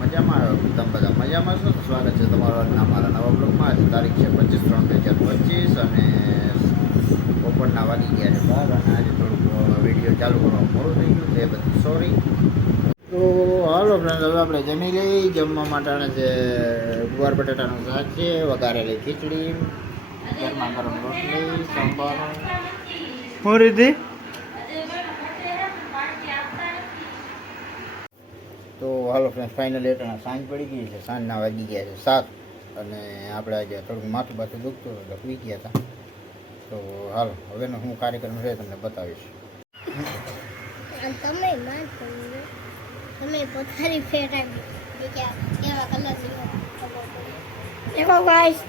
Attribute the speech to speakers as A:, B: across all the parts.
A: મજામાં? આવ્યો તમે બધા મજામાં છો? સ્વાગત છે તમારો આજના મારા નવા બ્લોગમાં. આજે તારીખ છે પચીસ ત્રણ બે હજાર પચીસ અને બપોરના વાગી ગયા છે બાર અને આજે થોડુંક વીડિયો ચાલુ કરવા મોડું થઈ ગયું છે. બધી સોરી તો હાલો ફ્રેન્ડ હવે આપણે જમી લઈ જમવા માટે જે ગુવાર બટાટાનું શાક છે, વઘારેલી ખીચડી, ગરમા ગરમ રોટલી, સંભાર. શું રીતે તો હાલો ફ્રેન્ડ ફાઇનલ એટણા સાંજ પડી ગઈ છે. સાંજના વાગી ગયા છે સાત. અને આપણે આજે થોડુંક માથું બાથું દુખતું હતું એટલે ગયા હતા. તો હાલો હવેનો શું કાર્યક્રમ છે તમને બતાવીશ.
B: અને તમે તમે પોતાની ફેરા કેવા કલર દેખો ગાઈસ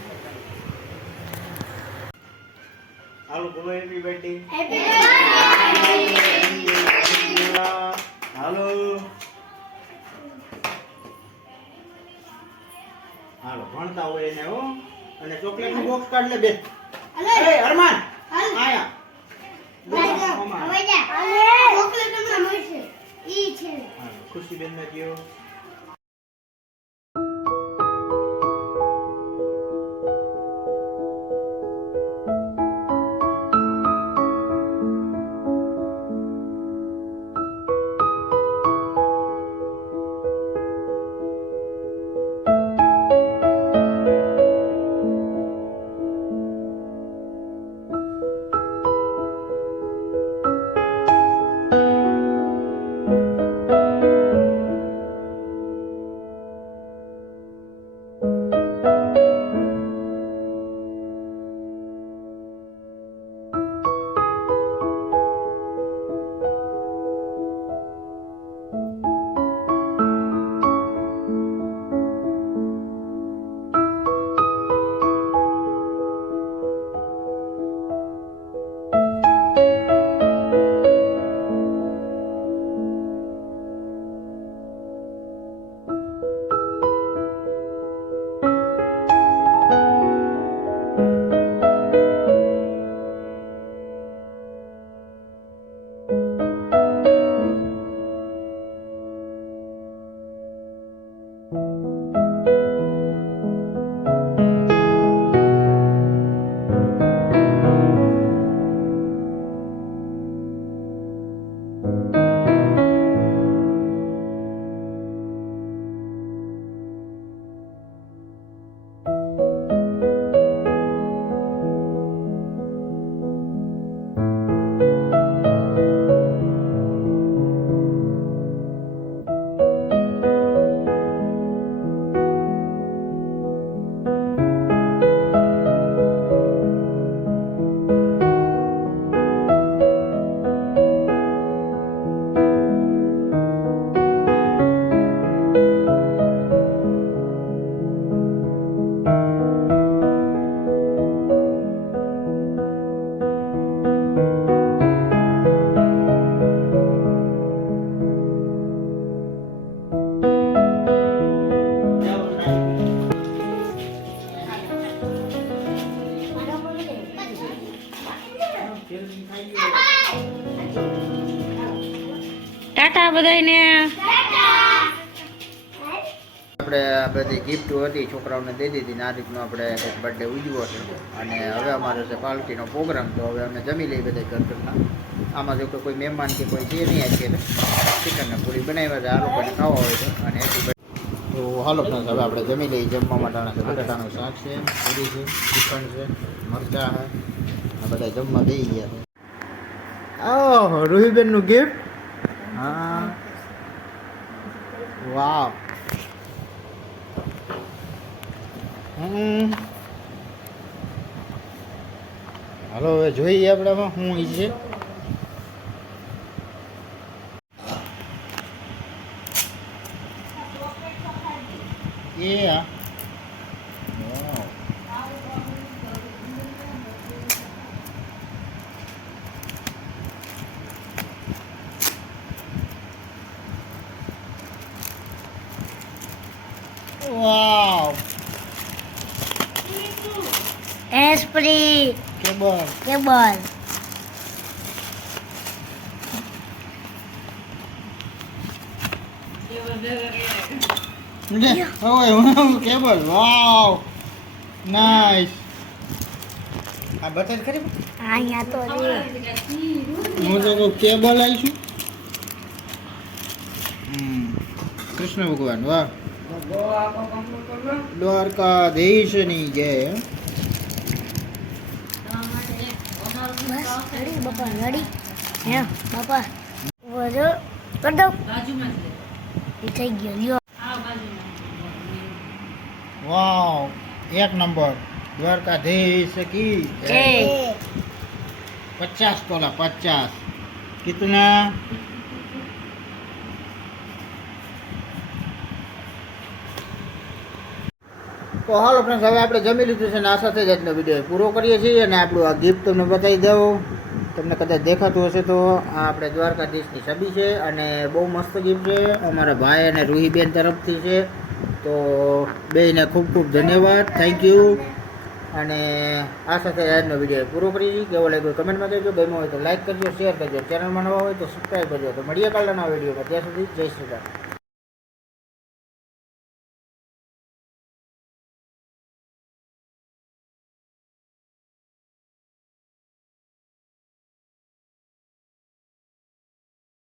A: હાલો બોલો હેપી બર્થડે
B: હેપી
A: હાલો. હાલો ભણતા હોય એને હો. અને ચોકલેટનું બોક્સ કાઢ લે બે. અરમાન
B: હાલ.
A: આયા.
B: હવે જા. ચોકલેટ હમણાં મળશે. ઈ છે.
A: ખુશીબેન ને Thank
C: you. બધાયને.
A: આપણે બધી ગિફ્ટ હતી છોકરાઓને દઈ દીધી ને આ રીતનો આપણે કંઈક બર્થડે ઉજવો છે. અને હવે અમારો છે પાર્ટીનો પ્રોગ્રામ તો હવે અમે જમી લઈએ બધા ઘર કરતા આમાં જો કોઈ મહેમાન કે કોઈ છે નહીં અત્યારે. ચિકનને પૂરી બનાવ્યા છે આ લોકોને ખાવા હોય છે. અને એટલી તો હાલો ફ્રેન્ડ હવે આપણે જમી લઈએ. જમવા માટેના છે બટાટાનું શાક છે પૂરી છે ચિકન છે મરચાં છે. આ બધા જમવા દઈ ગયા છે. ઓહ રૂહીબેનનું ગિફ્ટ હા. વાવ. હમ. હાલો હવે જોઈએ આપણે શું ઈ છે. વાવ
B: એસ્પ્રી
A: કેબલ
B: કેબલ
A: લે હવે કેબલ વાવ નાઈસ આ બટન ખરી
B: અહીંયા તો રે
A: હું તો કહું કેબલ આવીશું હમ કૃષ્ણ ભગવાન વાહ દ્વારકાધીશની જય.
B: બસ રેડી હે બાપા વધુ કર દઉં એ થઈ ગયો લ્યો
A: વાવ એક નંબર. દ્વારકાધીશ કી
C: જય.
A: પચાસ તોલા પચાસ. કિતના? તો હાલો ફ્રેન્ડ્સ હવે આપણે જમી લીધું છે ને આ સાથે જ આજનો વીડિયો પૂરો કરીએ છીએ અને આપણું આ ગિફ્ટ તમને બતાવી દઉં તમને કદાચ દેખાતું હશે તો આ આપણે દ્વારકાધીશની છબી છે અને બહુ મસ્ત ગિફ્ટ છે. અમારા ભાઈ અને રૂહીબેન તરફથી છે. તો બેને ખૂબ ખૂબ ધન્યવાદ. થેન્ક યુ અને આ સાથે આજનો વીડિયો પૂરો કરી છીએ. કેવો લાગ્યો કમેન્ટમાં કહેજો. ગમ્યો હોય તો લાઇક કરજો શેર કરજો. ચેનલમાં નવા હોય તો સબસ્ક્રાઈબ કરજો. તો મળીએ કાલના વિડીયોમાં. ત્યાં સુધી જય શ્રી રામ.